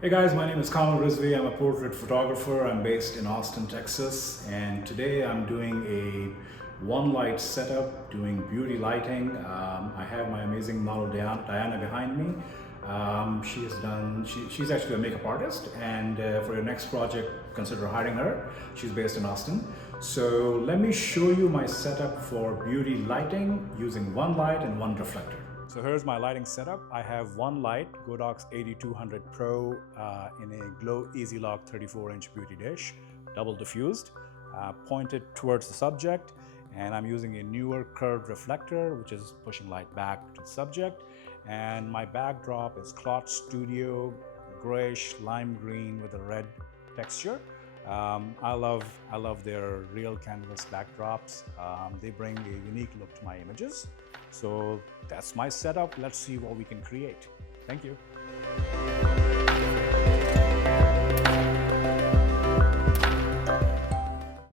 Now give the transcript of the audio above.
Hey guys, my name is Kamal Rizvi. I'm a portrait photographer. I'm based in Austin, Texas, and today I'm doing a one light setup, doing beauty lighting. I have my amazing model Diana behind me. She's actually a makeup artist, and for your next project, consider hiring her. She's based in Austin. So let me show you my setup for beauty lighting using one light and one reflector. So here's my lighting setup. I have one light, Godox 8200 Pro in a Glow Easy Lock 34-inch beauty dish, double diffused, pointed towards the subject, and I'm using a newer curved reflector, which is pushing light back to the subject. And my backdrop is Cloth Studio, grayish lime green with a red texture. I love their real canvas backdrops. They bring a unique look to my images. So that's my setup. Let's see what we can create. Thank you.